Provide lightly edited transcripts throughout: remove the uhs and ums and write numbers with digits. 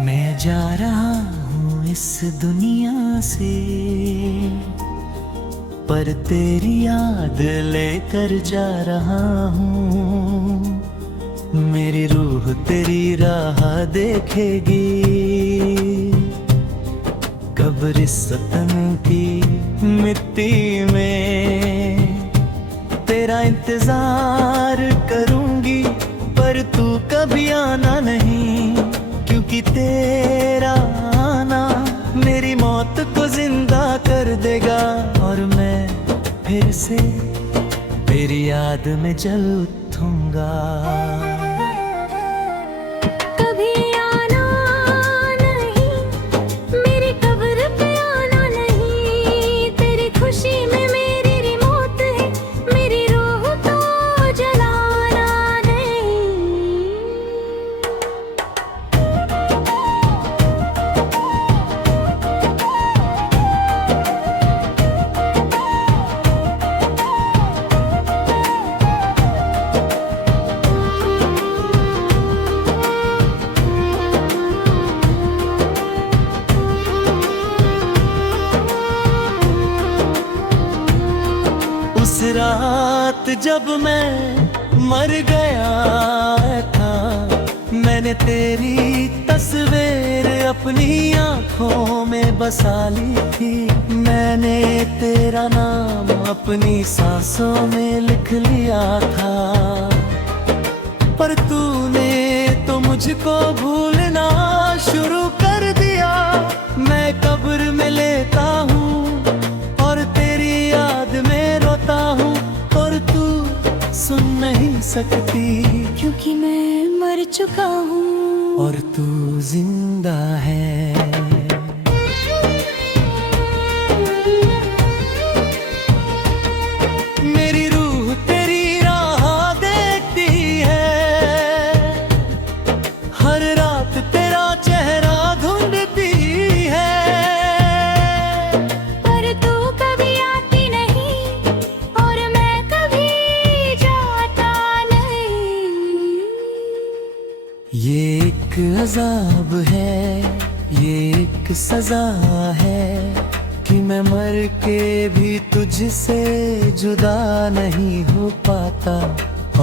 मैं जा रहा हूँ इस दुनिया से, पर तेरी याद लेकर जा रहा हूँ। मेरी रूह तेरी राह देखेगी, कब्रिस्तान की मिट्टी में तेरा इंतजार करूंगी। पर तू कभी आना नहीं, क्योंकि तेरा आना मेरी मौत को जिंदा कर देगा। और मैं फिर से तेरी याद में जल उठूंगा। कभी आना नहीं, मेरी कब्र पे आना नहीं। तेरी खुशी में मेरी मौत है, मेरी रूह को जलाना नहीं। उस रात जब मैं मर गया था, मैंने तेरी तस्वीर अपनी आंखों में बसा ली थी। मैंने तेरा नाम अपनी सांसों में लिख लिया था, पर तूने तो मुझको भूलना शुरू कर दिया। मैं कब्र में लेटा हूँ और तेरी याद में रोता हूँ, और तू सुन नहीं सकती, क्योंकि मैं मर चुका हूँ और तू जिंदा है। मेरी रूह तेरी राह देखती है, हर रात तेरा चेहरा ढूंढती है। पर तू कभी आती नहीं और मैं कभी जाता नहीं। ये एक अजाब है, ये एक सजा है, कि मैं मर के भी तुझसे जुदा नहीं हो पाता,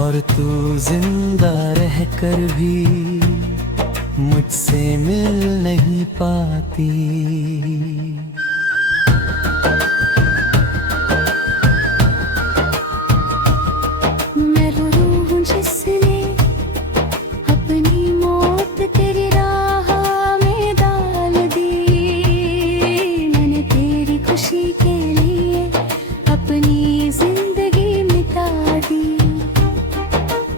और तू जिंदा रहकर भी मुझसे मिल नहीं पाती। मैं वो रूह हूँ जिसने अपनी मौत तेरी राह में डाल दी। मैंने तेरी खुशी के लिए अपनी जिंदगी मिटा दी,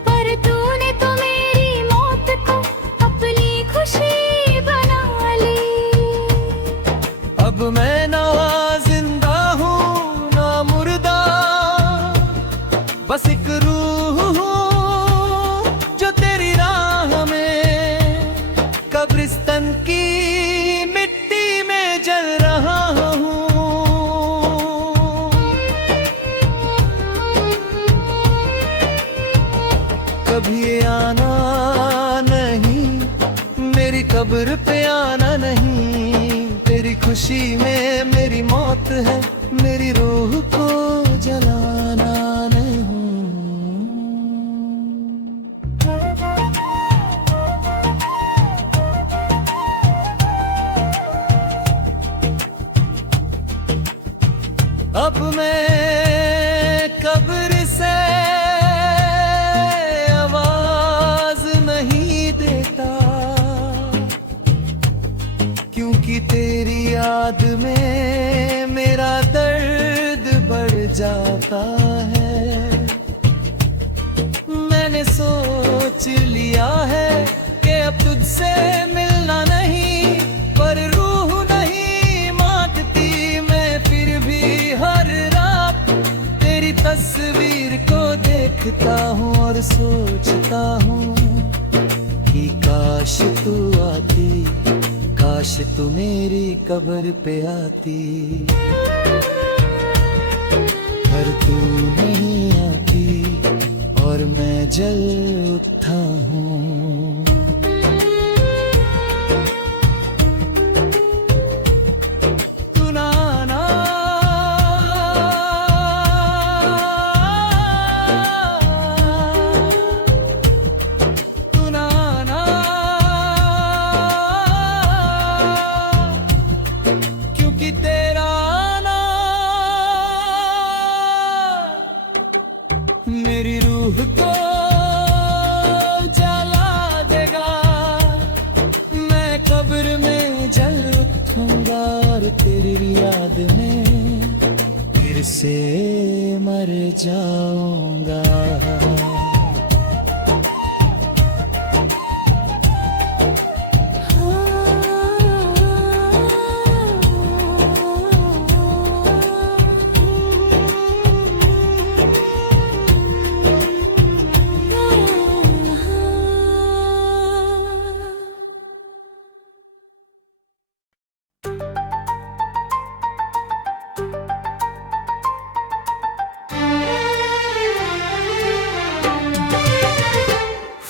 पर तूने तो मेरी मौत को अपनी खुशी बना ली। अब मैं ना जिंदा हूँ ना मुर्दा, बस एक रूह हूँ जो तेरी राह में कब्रिस्तान की मिट्टी में जल रहा हूँ। कभी आना नहीं, मेरी कब्र पे आना नहीं। तेरी खुशी में मेरी मौत है, मेरी रूह को जलाना नहीं। अब मैं कब्र से आवाज नहीं देता, क्योंकि तेरी याद में मेरा दर्द बढ़ जाता है। मैंने सोच लिया है कि अब तुझसे मिलना नहीं, पर रूह नहीं मानती। मैं फिर भी हर रात तेरी तस्वीर को देखता हूँ और सोचता हूँ कि काश तू आती, काश तू मेरी कब्र पे आती। पर तू नहीं आती और मैं जल उठा हूँ। रूह को जला देगा। मैं कब्र में जल उठूंगा और तेरी याद में फिर से मर जाऊंगा।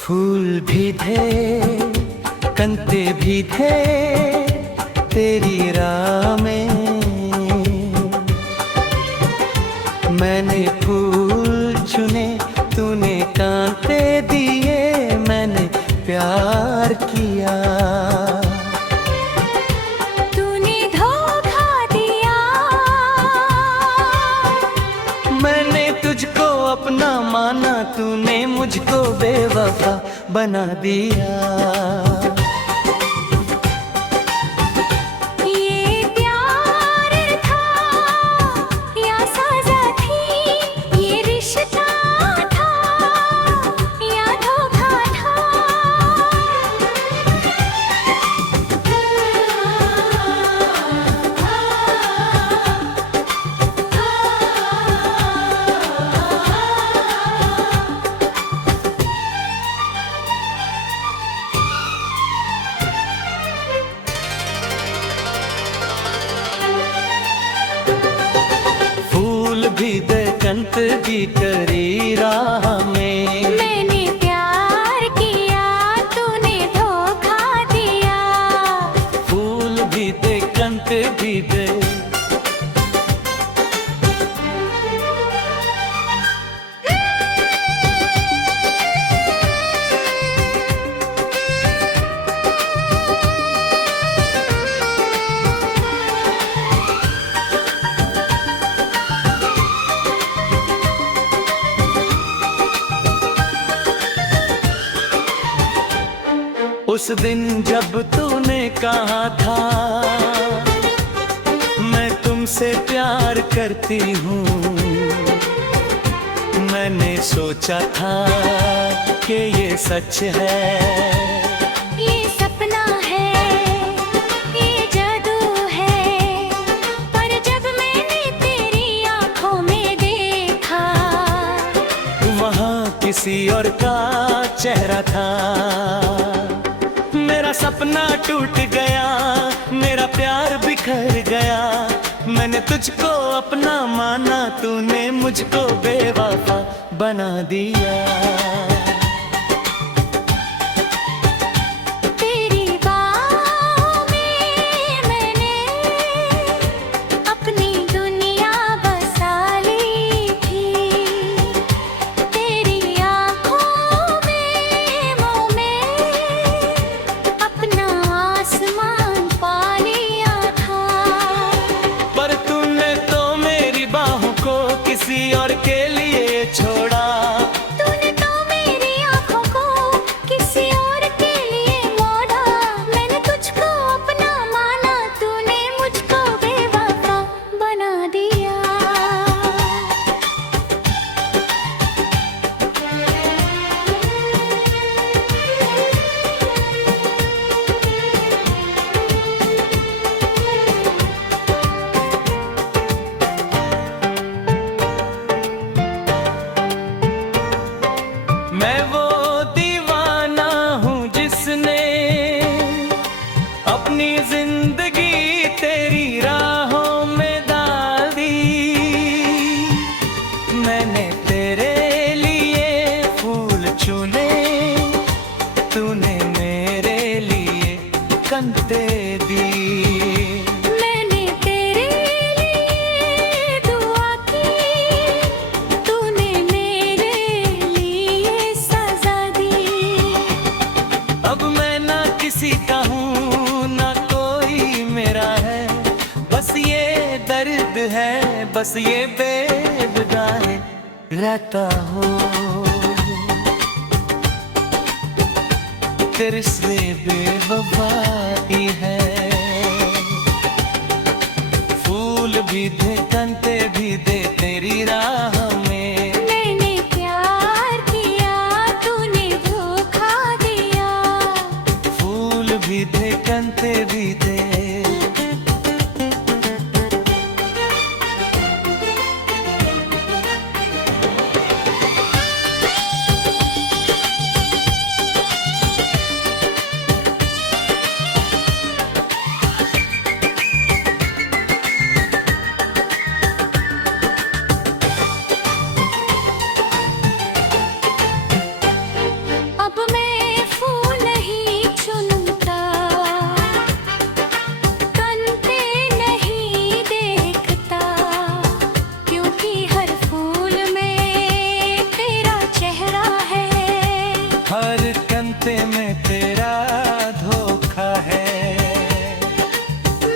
फूल भी थे, कंते भी थे तेरी राह में। मैंने फूल चुने, तूने कांटे दिए। मैंने प्यार किया, तूने धोखा दिया। मैंने तुझको अपना माना, तूने मुझको बेवफा बना दिया। ये प्यार था या सजा थी, ये रिश्ता था या धोखा था। भी दे कंत भी करी राह में। मैंने प्यार किया, तूने धोखा दिया। फूल भी दे कंत भी दे। उस दिन जब तूने कहा था मैं तुमसे प्यार करती हूँ, मैंने सोचा था कि ये सच है। ये सपना है, ये जादू है। पर जब मैंने तेरी आंखों में देखा, वहाँ किसी और का चेहरा था। मेरा सपना टूट गया, मेरा प्यार बिखर गया। मैंने तुझको अपना माना, तूने मुझको बेवफा बना दिया। तेरी बाहों में मैंने अपनी दुनिया बसा ली थी। तेरी आँखों में मुँह में अपना आसमान पा लिया था। पर तूने तो मेरी बाहों को किसी और के लिए छोड़ा। तूने तो मेरी आँखों को किसी और के लिए मोड़ा। मैंने तुझको अपना माना, तूने मुझको बेवफा बना दिया। मैं वो दीवाना हूँ जिसने अपनी जिंदगी तेरी राहों में डाल दी। मैंने तेरे लिए फूल चुने, तूने मेरे लिए कंते दी। मैंने तेरे लिए दुआ की, तूने मेरे लिए सजा दी। अब मैं ना किसी का हूँ ना कोई मेरा है, बस ये दर्द है, बस ये बेवजह रहता हो। तेरे से बेवफाई है। फूल भी दे कंते भी दे तेरी राह में। मैंने प्यार किया तूने धोखा दिया। फूल भी दे कंते भी दे। अब मैं फूल नहीं चुनता, कंते नहीं देखता, क्योंकि हर फूल में तेरा चेहरा है। हर कंते में तेरा धोखा है।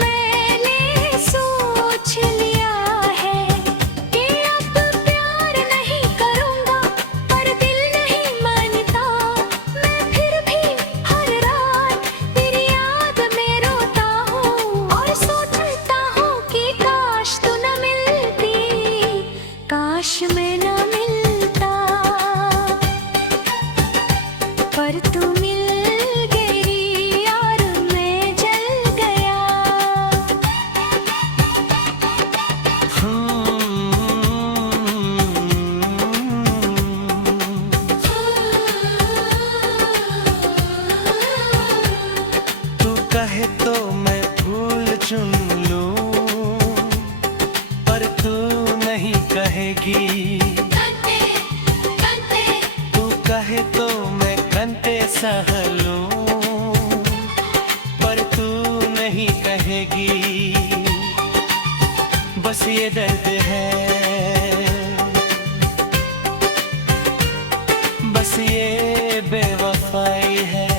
मैंने सोच लिया है कि अब प्यार नहीं करूँगा, पर दिल नहीं मानता। मैं फिर भी हर रात तेरी याद में रोता हूँ और सोचता हूँ कि काश तू न मिलती, काश मैं न मिलता, पर तू मिल गई और मैं जल गया। तू कहे तो मैं फूल चुन लूं, पर तू नहीं कहेगी। कंते कंते तू कहे तो मैं कंते सह लूं, पर तू नहीं कहेगी। बस ये दर्द है, बस ये बेवफाई है।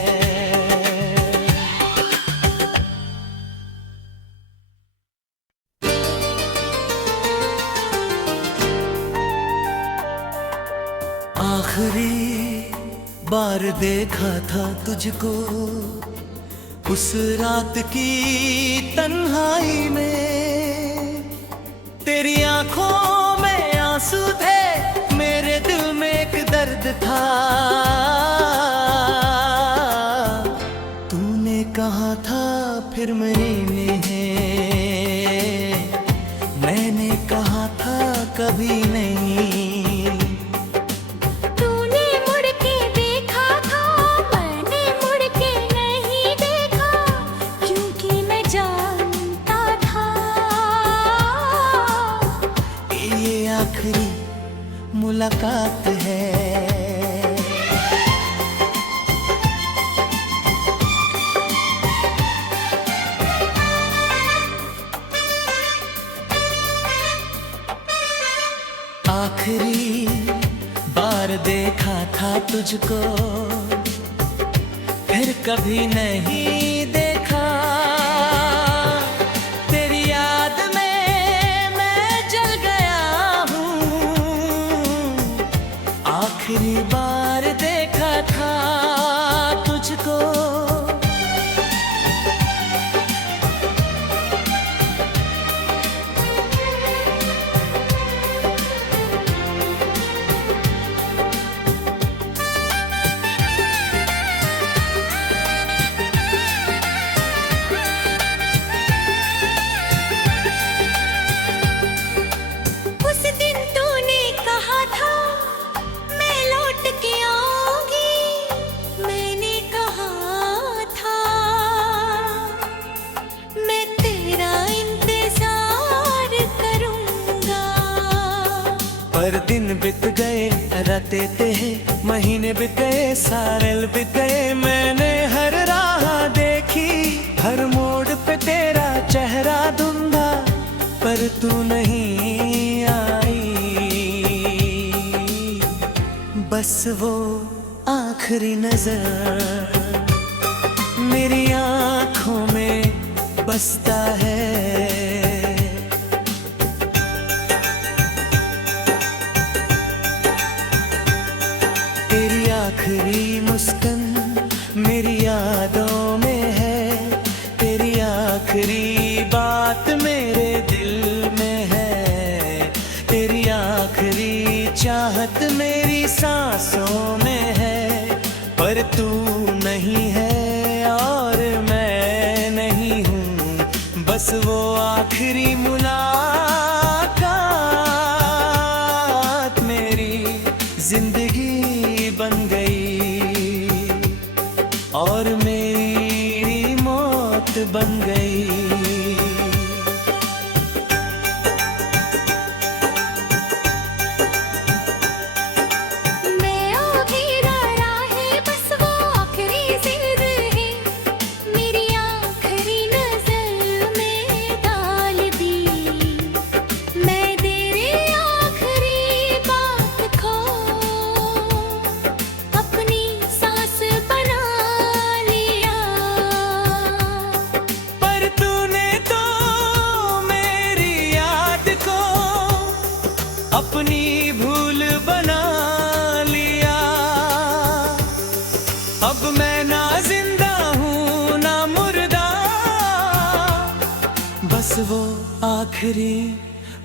आखिरी बार देखा था तुझको उस रात की तन्हाई में। तेरी आंखों में आंसू थे, मेरे दिल में एक दर्द था। तूने कहा था फिर मैंने कहा था कभी नहीं। तूने मुड़ के देखा था, मैंने मुड़ के नहीं देखा, क्योंकि मैं जानता था ये आखिरी मुलाकात है। आखिरी बार देखा था तुझको, फिर कभी नहीं देखा। तेरी याद में मैं जल गया हूँ। आखिरी बार देखा था तुझको। उस दिन तूने कहा था मैं लौट के आऊंगी, मैंने कहा था मैं तेरा इंतजार करूंगा। पर दिन बीत गए, रातें थे, महीने बीत गए, साल बीत गए। मैंने हर राह देखी, हर मोड़ पे तेरा चेहरा धुंधा, पर तू नहीं आई। बस वो आखिरी नजर मेरी आंखों में बसता है। तेरी आखिरी मुस्कान मेरी सांसों में है, पर तू नहीं है और मैं नहीं हूँ, बस वो आखिरी मुलाकात मेरी जिंदगी बन गई और मेरी मौत बन गई। अपनी भूल बना लिया, अब मैं ना जिंदा हूँ ना मुर्दा, बस वो आखिरी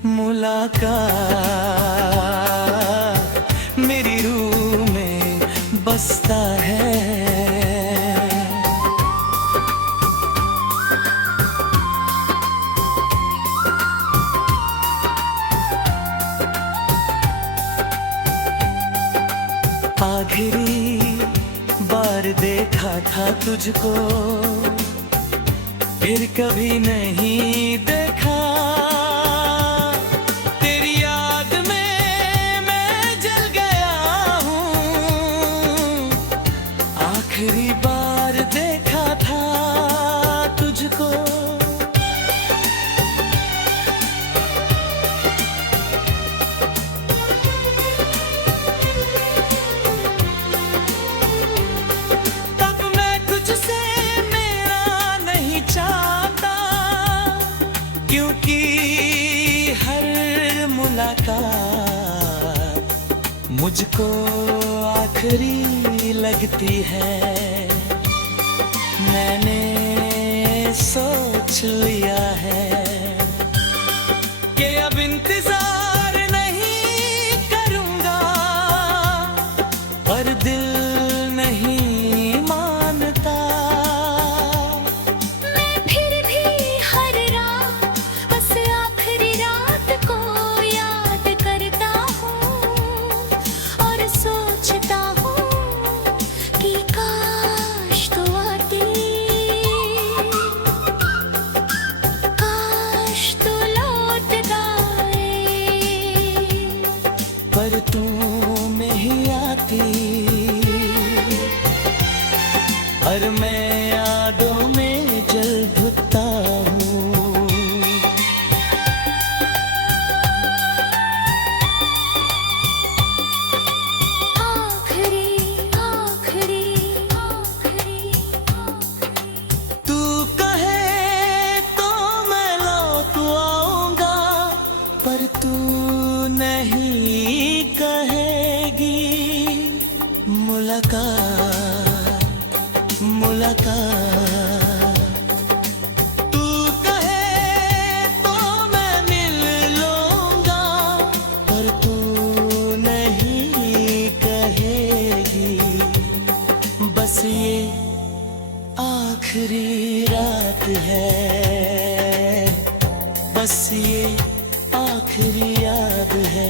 मुलाकात मेरी रूह में बसता है। आखिरी बार देखा था तुझको, फिर कभी नहीं देखा, तेरी याद में मैं जल गया हूँ, आखिरी बार देखा था तुझको। क्योंकि हर मुलाकात मुझको आखिरी लगती है, मैंने सोच लिया है कि अब इंतजार नहीं करूंगा, पर दिल नहीं मानता। पर तू में ही आती और मैं यादों में जल भुगता हूँ। आखिरी आखिरी आखिरी तू कहे तो मैं लौट आऊंगा, पर तू नहीं कहेगी। मुलाकात मुलाकात तू कहे तो मैं मिल लूंगा, पर तू नहीं कहेगी। बस ये आखिरी रात है, बस ये आखिरी याद है।